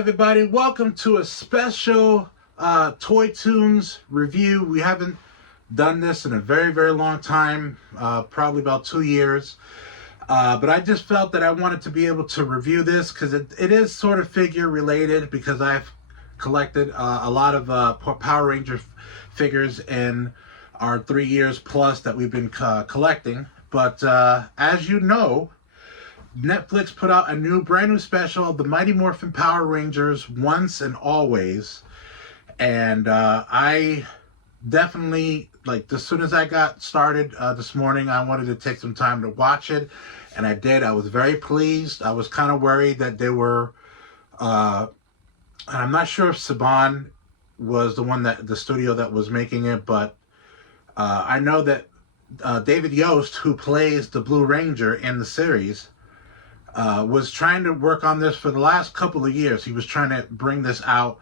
everybody, welcome to a special Toy Tunes review. We haven't done this in a very long time, probably about 2 years. But I just felt that I wanted to be able to review this because it is sort of figure related, because I've collected a lot of Power Ranger figures in our 3 years plus that we've been collecting. But as you know, Netflix put out a brand new special of the Mighty Morphin Power Rangers Once and Always. And I definitely, like, as soon as I got started this morning, I wanted to take some time to watch it. And I did. I was very pleased. I was kind of worried that they were, I'm not sure if Saban was the studio that was making it, but I know that David Yost, who plays the Blue Ranger in the series, was trying to work on this for the last couple of years. He was trying to bring this out.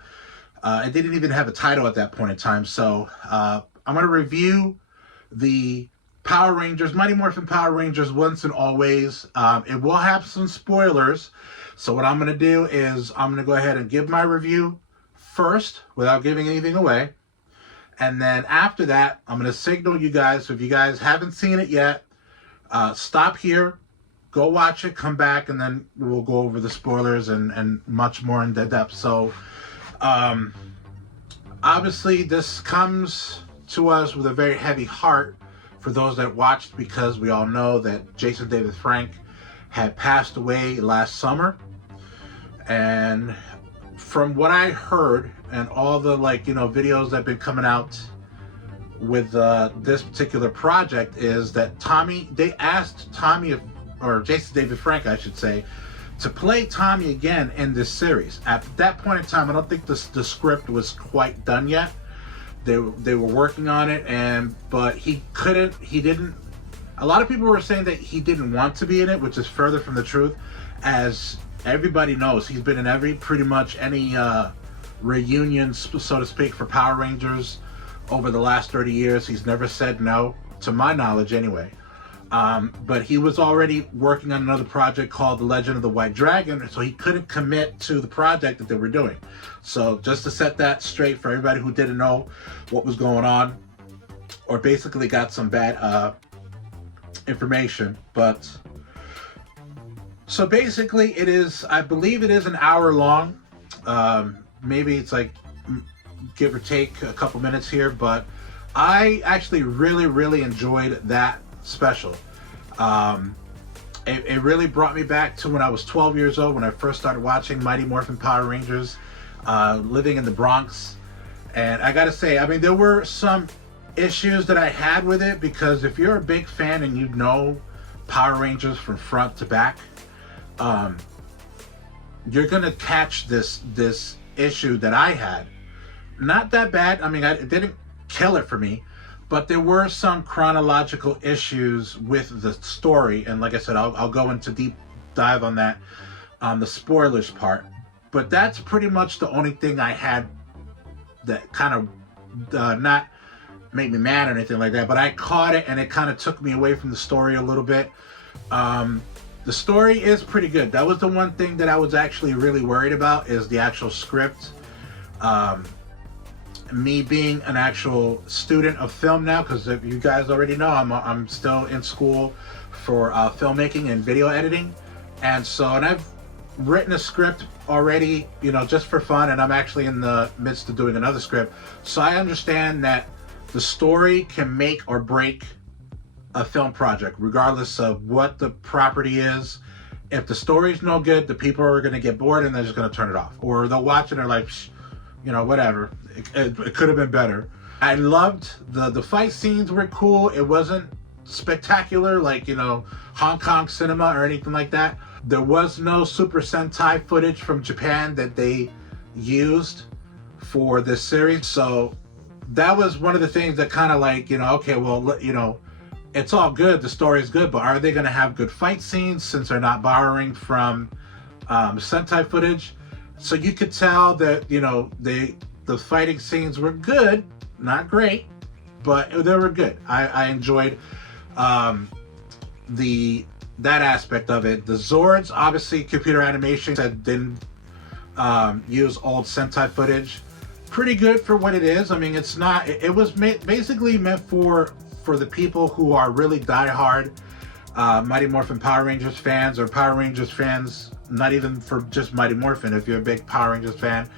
It didn't even have a title at that point in time. So I'm going to review the Power Rangers, Mighty Morphin Power Rangers Once and Always. It will have some spoilers. So what I'm going to do is I'm going to go ahead and give my review first without giving anything away. And then after that, I'm going to signal you guys. So if you guys haven't seen it yet, stop here. Go watch it, come back, and then we'll go over the spoilers and much more in depth. So, obviously, this comes to us with a very heavy heart for those that watched, because we all know that Jason David Frank had passed away last summer. And from what I heard, and all the videos that have been coming out with this particular project, is that they asked Tommy or Jason David Frank, I should say, to play Tommy again in this series. At that point in time, I don't think the script was quite done yet. They were working on it, but he didn't. A lot of people were saying that he didn't want to be in it, which is further from the truth. As everybody knows, he's been in pretty much any reunion, so to speak, for Power Rangers over the last 30 years. He's never said no, to my knowledge anyway. But he was already working on another project called The Legend of the White Dragon, so he couldn't commit to the project that they were doing. So just to set that straight for everybody who didn't know what was going on, or basically got some bad information. But so basically it is, I believe it is an hour long. Maybe it's like give or take a couple minutes here, but I actually really enjoyed that special. It really brought me back to when I was 12 years old, when I first started watching Mighty Morphin Power Rangers, living in the Bronx. And I gotta say, I mean, there were some issues that I had with it, because if you're a big fan and you know Power Rangers from front to back, you're gonna catch this issue that I had. Not that bad. I mean, it didn't kill it for me. But there were some chronological issues with the story, and like I said, I'll go into deep dive on that on the spoilers part. But that's pretty much the only thing I had that kind of not make me mad or anything like that, but I caught it and it kind of took me away from the story a little bit. The story is pretty good. That was the one thing that I was actually really worried about, is the actual script. Me being an actual student of film now, because if you guys already know, I'm still in school for filmmaking and video editing, and I've written a script already, just for fun, and I'm actually in the midst of doing another script. So I understand that the story can make or break a film project, regardless of what the property is. If the story's no good, the people are going to get bored and they're just going to turn it off, or they'll watch it and they're like, whatever. It could have been better. I loved the fight scenes were cool. It wasn't spectacular like, Hong Kong cinema or anything like that. There was no Super Sentai footage from Japan that they used for this series. So that was one of the things that kind of like, okay, well, it's all good. The story is good, but are they going to have good fight scenes since they're not borrowing from Sentai footage? So you could tell that, the fighting scenes were good, not great, but they were good. I enjoyed that aspect of it. The Zords, obviously, computer animation that didn't use old Sentai footage. Pretty good for what it is. I mean, it's not. It was basically meant for the people who are really diehard Mighty Morphin Power Rangers fans, or Power Rangers fans. Not even for just Mighty Morphin. If you're a big Power Rangers fan,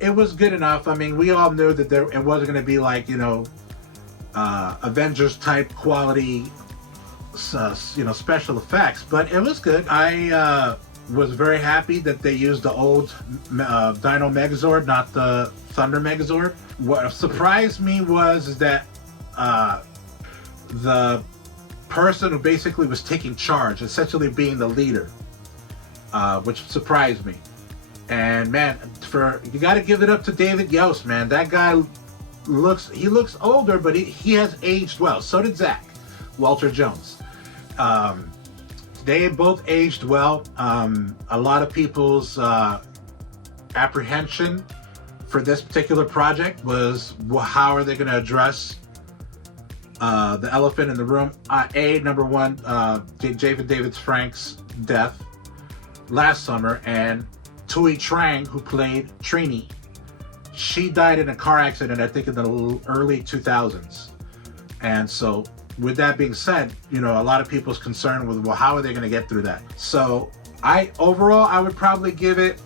it was good enough. I mean, we all knew that it wasn't going to be like, you know, Avengers type quality, you know, special effects, but it was good. I was very happy that they used the old Dino Megazord, not the Thunder Megazord. What surprised me is that the person who basically was taking charge, essentially being the leader, which surprised me. And man, you got to give it up to David Yost, man. That guy looks older, but he has aged well. So did Zach, Walter Jones. They both aged well. A lot of people's apprehension for this particular project was, well, how are they going to address the elephant in the room? Number one, David Frank's death last summer, and Tui Trang, who played Trini, she died in a car accident, I think in the early 2000s. And so with that being said, you know, a lot of people's concern with, well, how are they going to get through that? So overall, I would probably give it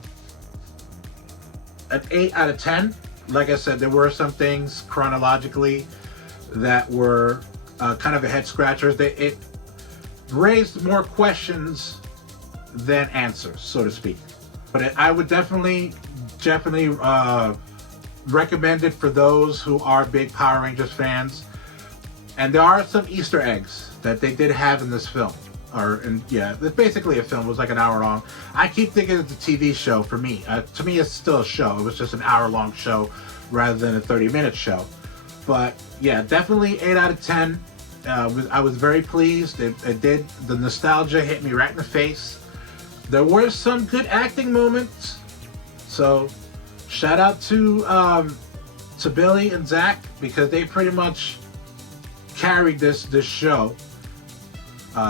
an 8 out of 10. Like I said, there were some things chronologically that were kind of a head scratcher. It raised more questions than answers, so to speak. But I would definitely recommend it for those who are big Power Rangers fans. And there are some Easter eggs that they did have in this film. It's basically a film. It was like an hour long. I keep thinking it's a TV show for me. To me, it's still a show. It was just an hour-long show rather than a 30-minute show. But yeah, definitely 8 out of 10. I was very pleased. The nostalgia hit me right in the face. There were some good acting moments. So shout out to Billy and Zach, because they pretty much carried this show,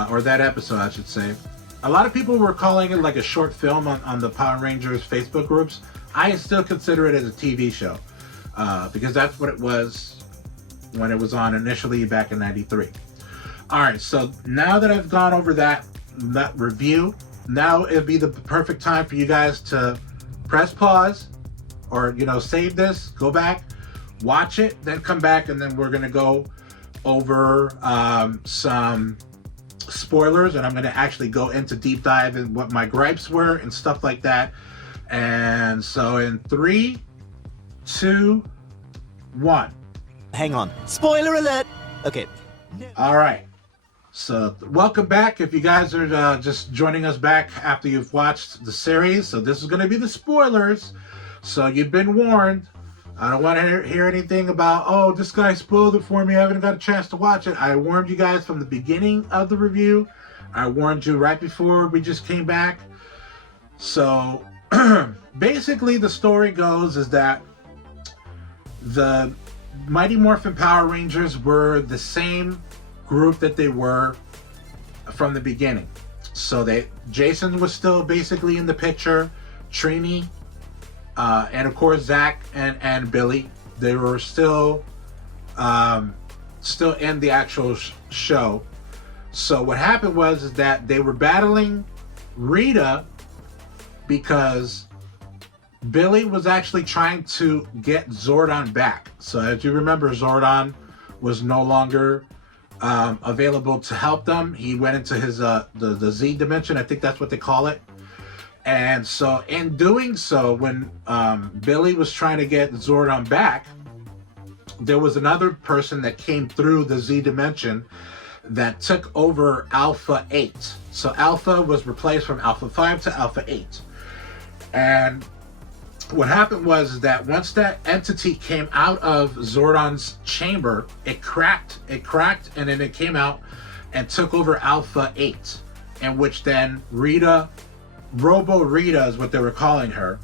or that episode, I should say. A lot of people were calling it like a short film on the Power Rangers Facebook groups. I still consider it as a TV show, because that's what it was when it was on initially back in '93. All right, so now that I've gone over that review, now it'd be the perfect time for you guys to press pause, or, you know, save this, go back, watch it, then come back, and then we're gonna go over some spoilers, and I'm going to actually go into deep dive in what my gripes were and stuff like that. And so in 3, 2, 1. Hang on. Spoiler alert! Okay. All right. So welcome back. If you guys are just joining us back after you've watched the series, so this is going to be the spoilers. So you've been warned. I don't want to hear anything about, oh, this guy spoiled it for me, I haven't got a chance to watch it. I warned you guys from the beginning of the review. I warned you right before we just came back. So basically the story goes is that the Mighty Morphin Power Rangers were the same group that they were from the beginning. So Jason was still basically in the picture, Trini, and of course Zach and Billy, they were still in the actual show. So what happened was that they were battling Rita because Billy was actually trying to get Zordon back. So as you remember, Zordon was no longer available to help them. He went into his the Z dimension, I think that's what they call it. And so in doing so, when Billy was trying to get Zordon back, there was another person that came through the Z dimension that took over Alpha 8. So Alpha was replaced from Alpha 5 to Alpha 8. And what happened was that once that entity came out of Zordon's chamber, it cracked, and then it came out and took over Alpha 8, in which then Rita, Robo Rita is what they were calling her,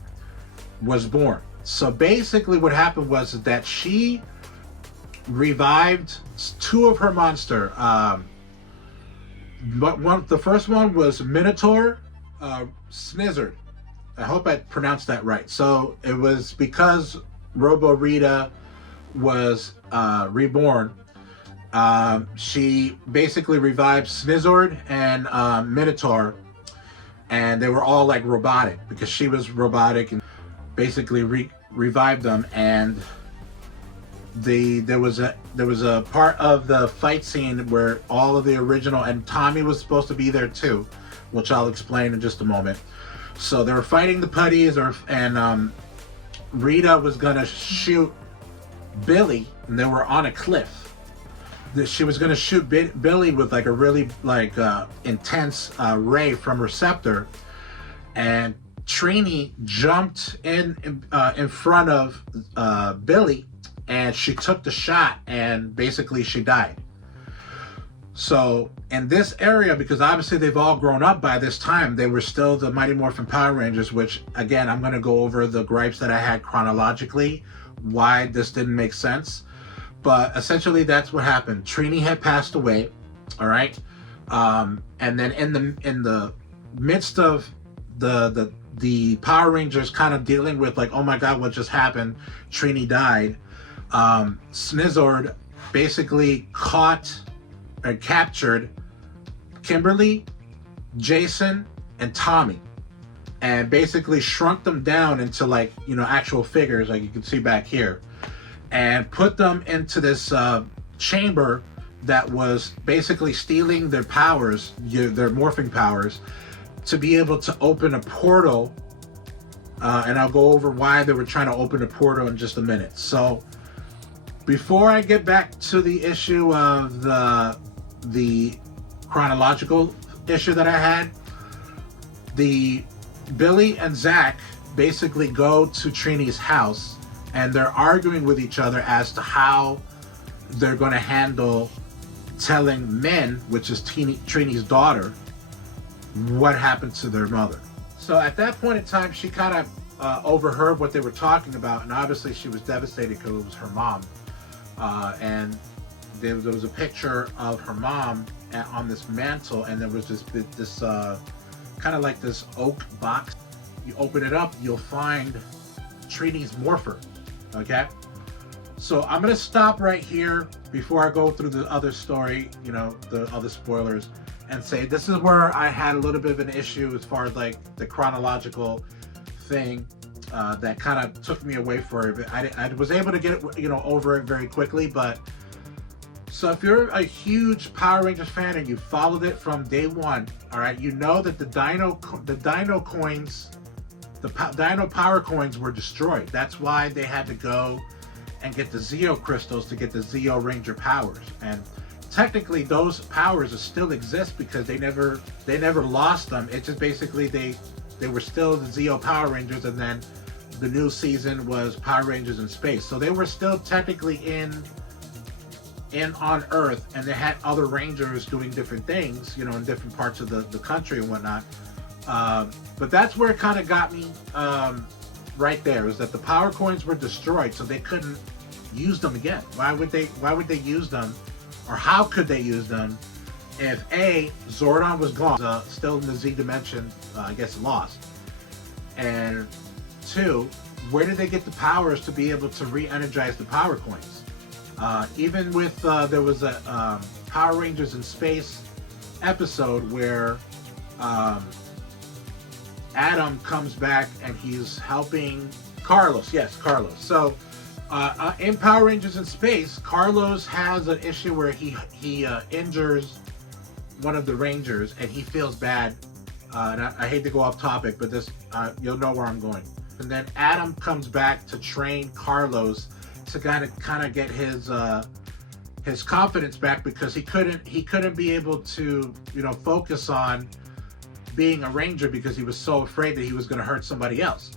was born. So basically what happened was that she revived 2 of her monster. The first one was Minotaur, Snizzard. I hope I pronounced that right. So it was because Robo Rita was reborn. She basically revived Snizord and Minotaur, and they were all like robotic because she was robotic, and basically revived them. And there was a part of the fight scene where all of the original, and Tommy was supposed to be there too, which I'll explain in just a moment. So they were fighting the putties, and Rita was gonna shoot Billy, and they were on a cliff. She was gonna shoot Billy with like a really intense ray from her scepter, and Trini jumped in front of Billy, and she took the shot, and basically she died. So in this area, because obviously they've all grown up by this time, they were still the Mighty Morphin Power Rangers, which again, I'm going to go over the gripes that I had chronologically, why this didn't make sense. But essentially that's what happened. Trini had passed away, all right? And then in the midst of the Power Rangers kind of dealing with like, oh my God, what just happened? Trini died. Snizord basically caught or captured Kimberly, Jason, and Tommy, and basically shrunk them down into like, actual figures like you can see back here, and put them into this chamber that was basically stealing their powers, their morphing powers, to be able to open a portal. And I'll go over why they were trying to open a portal in just a minute. So before I get back to the issue of the chronological issue that I had, the Billy and Zach basically go to Trini's house, and they're arguing with each other as to how they're going to handle telling Min, which is Trini's daughter, what happened to their mother. So at that point in time, she kind of overheard what they were talking about, and obviously she was devastated because it was her mom. And there was a picture of her mom on this mantle, and there was this kind of like this oak box. You open it up, you'll find Trini's morpher. Okay, so I'm gonna stop right here before I go through the other story, the other spoilers, and say this is where I had a little bit of an issue as far as like the chronological thing. That kind of took me away for it. I was able to get it, over it very quickly. But so if you're a huge Power Rangers fan and you followed it from day one, all right, you know that the Dino coins, the Dino Power coins were destroyed. That's why they had to go and get the Zeo crystals to get the Zeo Ranger powers. And technically, those powers still exist because they never lost them. It's just basically they were still the Zeo Power Rangers, and then the new season was Power Rangers in Space. So they were still technically in on Earth, and they had other Rangers doing different things, in different parts of the country and whatnot. But that's where it kind of got me right there, is that the power coins were destroyed, so they couldn't use them again. Why would they use them, or how could they use them if A, Zordon was gone, still in the Z dimension, I guess lost, and 2, where did they get the powers to be able to re-energize the power coins? Even with there was a Power Rangers in Space episode where Adam comes back and he's helping Carlos. Yes, Carlos. So in Power Rangers in Space, Carlos has an issue where he injures one of the Rangers, and he feels bad. And I hate to go off topic, but this you'll know where I'm going. And then Adam comes back to train Carlos to kind of get his confidence back, because he couldn't be able to focus on being a Ranger because he was so afraid that he was going to hurt somebody else.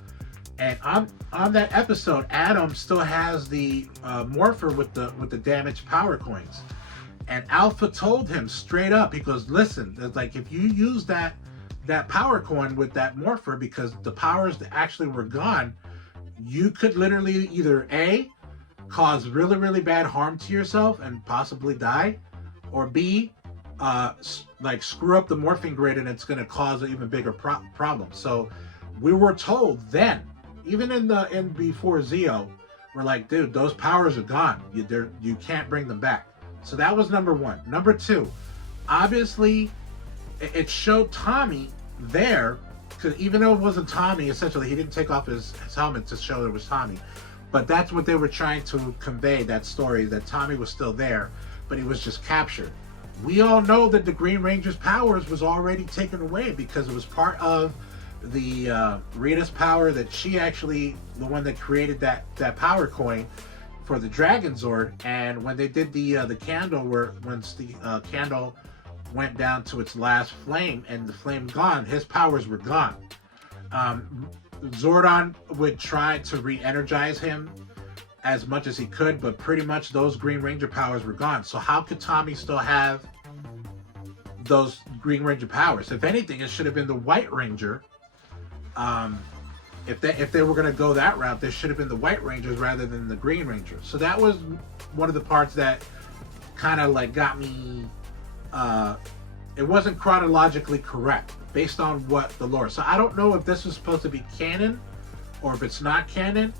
And on that episode, Adam still has the morpher with the damaged power coins. And Alpha told him straight up, he goes, listen, like, if you use that power coin with that morpher, because the powers that actually were gone, you could literally either A, cause really, really bad harm to yourself and possibly die, or B, like screw up the morphing grid, and it's going to cause an even bigger problem. So we were told then, even in before Zeo, we're like, dude, those powers are gone. You can't bring them back. So that was number one. Number two, obviously, it showed Tommy there, because even though it wasn't Tommy, essentially, he didn't take off his helmet to show it was Tommy. But that's what they were trying to convey, that story, that Tommy was still there, but he was just captured. We all know that the Green Ranger's powers was already taken away because it was part of the Rita's power, that she actually, the one that created that power coin for the Dragon Zord. And when they did the candle, once the candle went down to its last flame and the flame gone, his powers were gone. Zordon would try to re-energize him as much as he could, but pretty much those Green Ranger powers were gone. So how could Tommy still have those Green Ranger powers? If anything, it should have been the White Ranger. If they were going to go that route, there should have been the White Rangers rather than the Green Rangers. So that was one of the parts that kind of like got me. It wasn't chronologically correct based on what the lore. So I don't know if this was supposed to be canon or if it's not canon.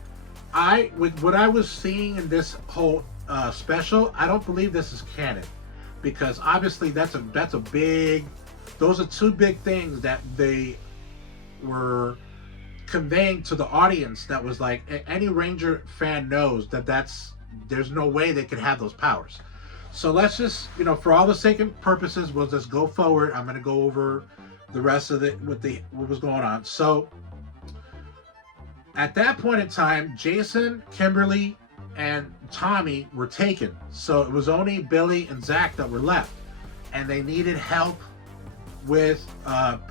With what I was seeing in this whole special, I don't believe this is canon, because obviously that's a big. Those are two big things that they were conveying to the audience. That was like, any Ranger fan knows there's no way they could have those powers. So let's just, for all the sake of purposes, we'll just go forward. I'm going to go over the rest of it what was going on. So at that point in time, Jason, Kimberly, and Tommy were taken. So it was only Billy and Zach that were left. And they needed help with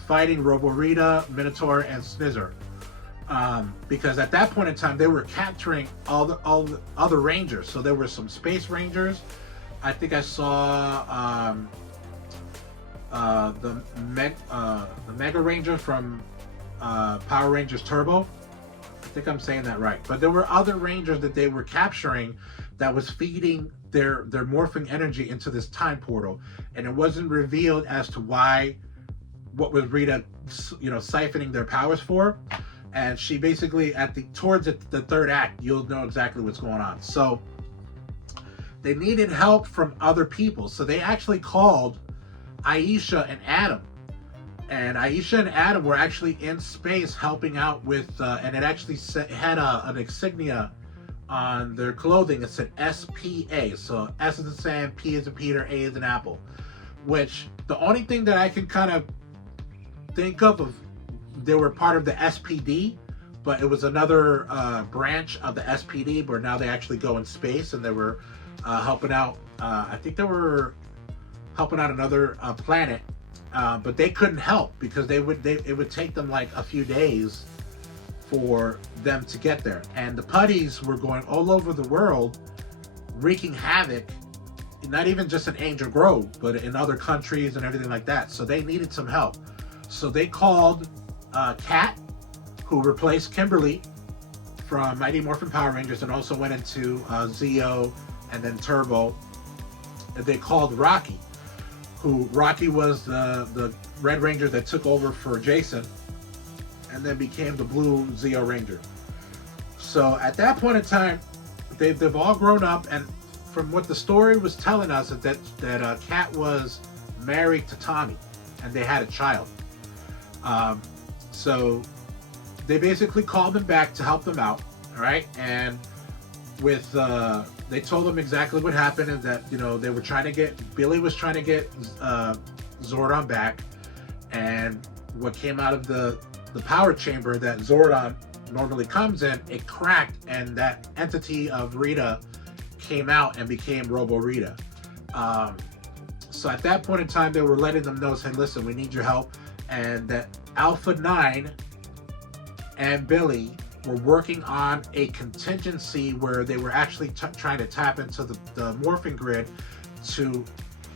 fighting Robo-Rita, Minotaur, and Snizzer. Because at that point in time, they were capturing all the other Rangers. So there were some Space Rangers. I think I saw the Mega Ranger from Power Rangers Turbo. I think I'm saying that right. But there were other Rangers that they were capturing that was feeding their morphing energy into this time portal, and it wasn't revealed as to what was Rita, siphoning their powers for. And she basically, towards the third act, you'll know exactly what's going on. So they needed help from other people. So they actually called Aisha and Adam. And Aisha and Adam were actually in space helping out with, and it actually had an insignia on their clothing. It said SPA. So S is in Sam, P is in Peter, A is in Apple. Which, the only thing that I can kind of think of, they were part of the SPD, but it was another branch of the SPD where now they actually go in space, and they were helping out, I think they were helping out another planet, but they couldn't help because it would take them like a few days for them to get there. And the putties were going all over the world, wreaking havoc, not even just in Angel Grove, but in other countries and everything like that. So they needed some help. So they called Kat, who replaced Kimberly from Mighty Morphin Power Rangers and also went into Zeo and then Turbo. And they called Rocky, Rocky was the Red Ranger that took over for Jason and then became the Blue Zeo Ranger. So at that point in time, they've all grown up, and from what the story was telling us, that Kat was married to Tommy and they had a child. So they basically called them back to help them out, all right? And they told them exactly what happened, and that they were trying to get Billy was trying to get Zordon back, and what came out of the power chamber that Zordon normally comes in, it cracked, and that entity of Rita came out and became Robo-Rita. So at that point in time, they were letting them know, saying, listen, we need your help, and that Alpha 9 and Billy were working on a contingency where they were actually trying to tap into the morphing grid to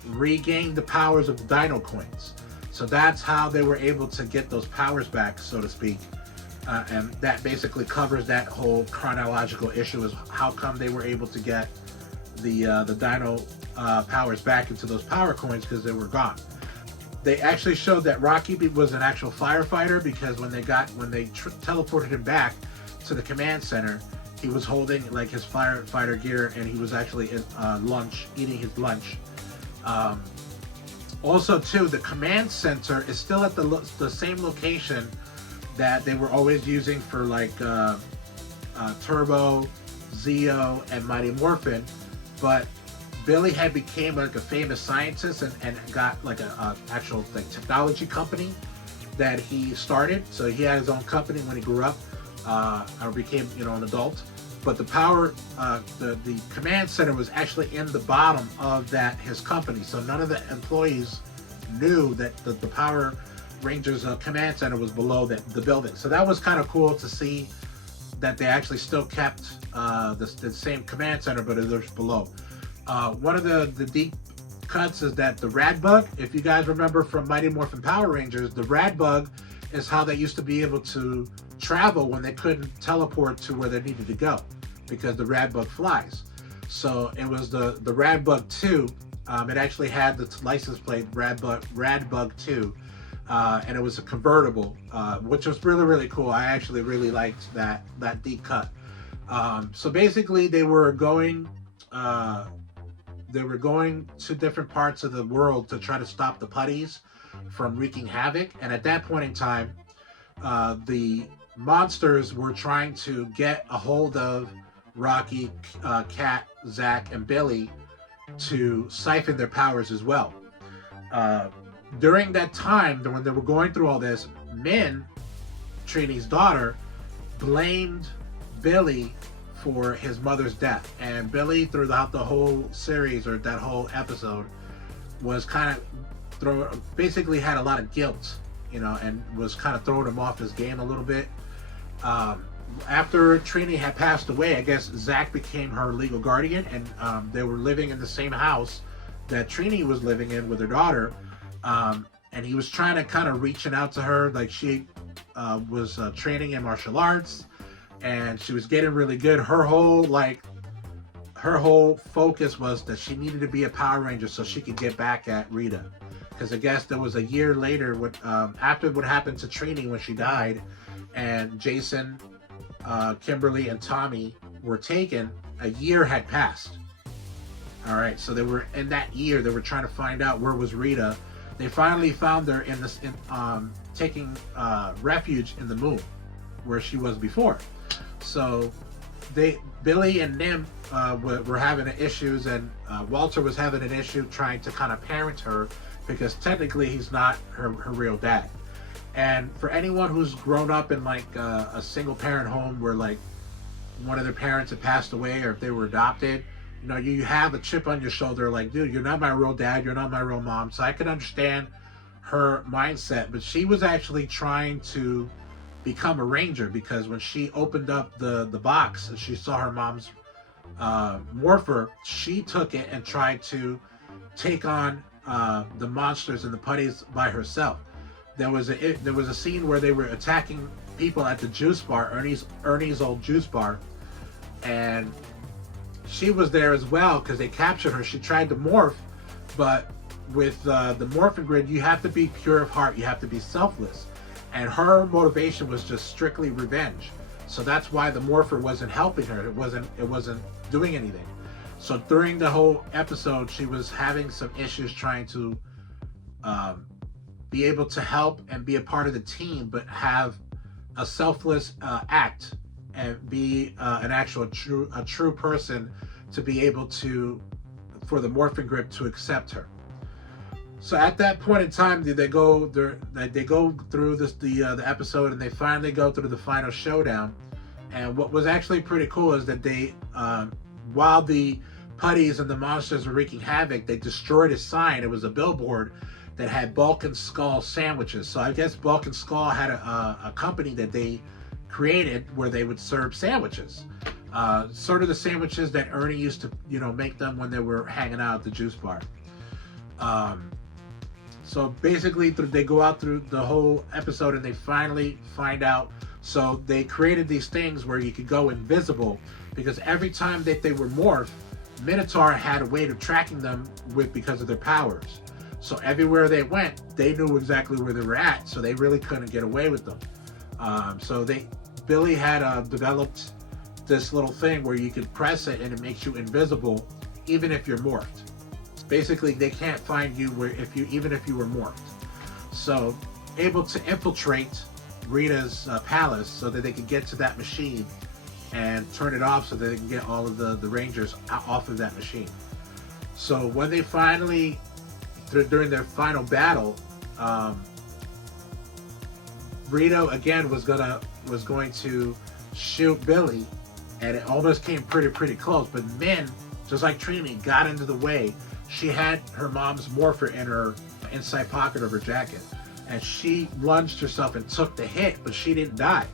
regain the powers of the Dino coins. So that's how they were able to get those powers back, so to speak. And that basically covers that whole chronological issue, is how come they were able to get the Dino powers back into those power coins, because they were gone. They actually showed that Rocky was an actual firefighter, because when they teleported him back to the command center, he was holding like his firefighter gear, and he was actually in eating his lunch. Also, too, the command center is still at the same location that they were always using for like Turbo, Zeo, and Mighty Morphin, but Billy had became like a famous scientist and got like a actual like technology company that he started. So he had his own company when he grew up or became, you know, an adult. But the the command center was actually in the bottom of his company. So none of the employees knew that the Power Rangers command center was below the building. So that was kind of cool to see that they actually still kept the same command center, but it was below. One of the deep cuts is that the Rad Bug, if you guys remember from Mighty Morphin Power Rangers, the Rad Bug is how they used to be able to travel when they couldn't teleport to where they needed to go, because the Rad Bug flies. So it was the Rad Bug 2. It actually had the license plate Rad Bug 2, and it was a convertible, which was really, really cool. I actually really liked that deep cut. So basically, they were going to different parts of the world to try to stop the putties from wreaking havoc. And at that point in time, the monsters were trying to get a hold of Rocky, Kat, Zach, and Billy to siphon their powers as well. During that time, when they were going through all this, Min, Trini's daughter, blamed Billy for his mother's death. And Billy, throughout the whole series, or that whole episode, was kind of basically had a lot of guilt, you know, and was kind of throwing him off his game a little bit. After Trini had passed away, I guess Zach became her legal guardian, and they were living in the same house that Trini was living in with her daughter. And he was trying to kind of reaching out to her, like she was training in martial arts, and she was getting really good. Her whole focus was that she needed to be a Power Ranger so she could get back at Rita. Because I guess there was a year later, after what happened to Trini when she died, and Jason, Kimberly, and Tommy were taken, a year had passed. All right, so they were in that year. They were trying to find out where was Rita. They finally found her taking refuge in the moon, where she was before. So Billy and Nim were having issues, and Walter was having an issue trying to kind of parent her, because technically he's not her real dad. And for anyone who's grown up in like a single parent home where like one of their parents had passed away, or if they were adopted, you know, you have a chip on your shoulder, like, dude, you're not my real dad, you're not my real mom. So I could understand her mindset, but she was actually trying to become a ranger, because when she opened up the box and she saw her mom's morpher, she took it and tried to take on the monsters and the putties by herself. There was a scene where they were attacking people at the juice bar, Ernie's old juice bar, and she was there as well because they captured her. She tried to morph, but with the Morphin grid, you have to be pure of heart, you have to be selfless, and her motivation was just strictly revenge. So that's why the morpher wasn't helping her. It wasn't doing anything. So during the whole episode, she was having some issues trying to be able to help and be a part of the team, but have a selfless act and be a true person, to be able to, for the Morphin Grip to accept her. So at that point in time, they go through the episode, and they finally go through the final showdown. And what was actually pretty cool is that they, while the putties and the monsters were wreaking havoc, they destroyed a sign. It was a billboard that had Bulk and Skull sandwiches. So I guess Bulk and Skull had a company that they created where they would serve sandwiches, sort of the sandwiches that Ernie used to, you know, make them when they were hanging out at the juice bar. So basically, they go out through the whole episode, and they finally find out. So they created these things where you could go invisible, because every time that they were morphed, Minotaur had a way of tracking them because of their powers. So everywhere they went, they knew exactly where they were at, so they really couldn't get away with them. Billy had developed this little thing where you could press it and it makes you invisible even if you're morphed. Basically, they can't find you even if you were morphed. So able to infiltrate Rita's palace so that they could get to that machine and turn it off so that they can get all of the Rangers off of that machine. So when they finally, during their final battle, Rita again was going to shoot Billy, and it almost came pretty close. But Min, just like Trini, got into the way. She had her mom's Morphin in her inside pocket of her jacket, and she lunged herself and took the hit, but she didn't die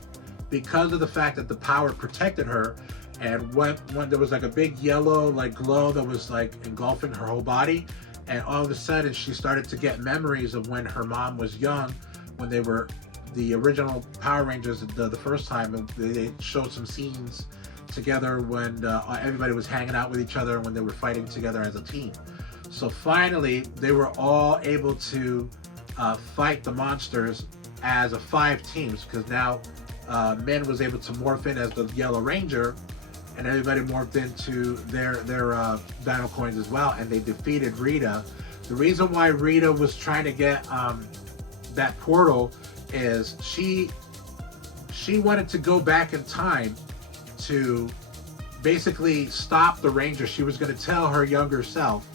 because of the fact that the power protected her. And when there was like a big yellow glow that was like engulfing her whole body, and all of a sudden she started to get memories of when her mom was young, when they were the original Power Rangers the first time, and they showed some scenes together when everybody was hanging out with each other and when they were fighting together as a team. So finally, they were all able to fight the monsters as a 5 teams, because now Min was able to morph in as the Yellow Ranger, and everybody morphed into their Dino Coins as well, and they defeated Rita. The reason why Rita was trying to get that portal is she wanted to go back in time to basically stop the Rangers. She was going to tell her younger self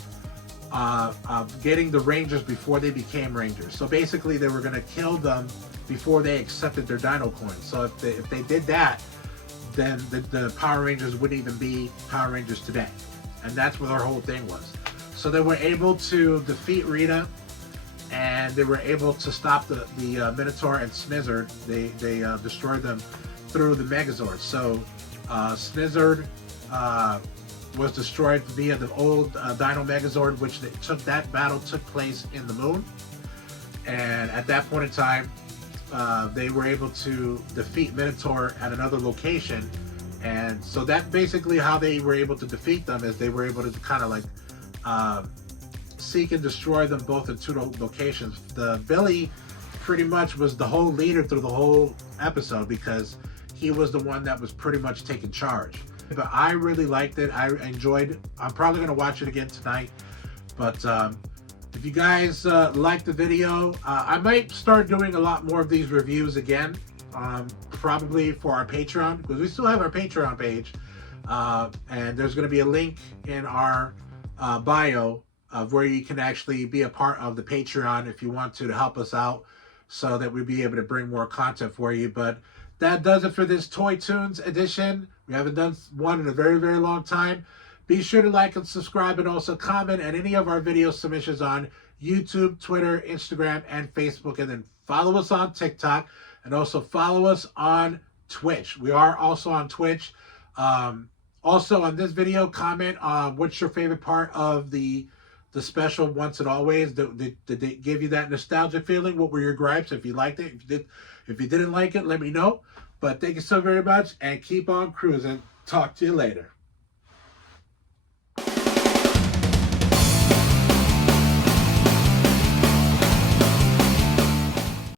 getting the Rangers before they became Rangers. So basically they were going to kill them before they accepted their Dino Coins. So if they did that, then the Power Rangers wouldn't even be Power Rangers today. And that's what our whole thing was. So they were able to defeat Rita, and they were able to stop the Minotaur and Snizzard. They destroyed them through the Megazord. So Snizzard was destroyed via the old Dino Megazord, which that battle took place in the moon. And at that point in time, they were able to defeat Minotaur at another location. And so that basically how they were able to defeat them, is they were able to kind of seek and destroy them both in 2 locations. Billy pretty much was the whole leader through the whole episode, because he was the one that was pretty much taking charge. But I really liked it. I enjoyed it. I'm probably going to watch it again tonight. But if you guys like the video, I might start doing a lot more of these reviews again, probably for our Patreon, because we still have our Patreon page. And there's going to be a link in our bio of where you can actually be a part of the Patreon if you want to help us out, so that we'll be able to bring more content for you. But that does it for this Toy Tunes edition. We haven't done one in a very long time. Be sure to like and subscribe, and also comment on any of our video submissions on YouTube, Twitter, Instagram, and Facebook. And then follow us on TikTok, and also follow us on Twitch. We are also on Twitch. Also on this video, comment on what's your favorite part of the special Once and Always. Did they give you that nostalgia feeling? What were your gripes? If you liked it, if you didn't like it, let me know. But thank you so very much, and keep on cruising. Talk to you later.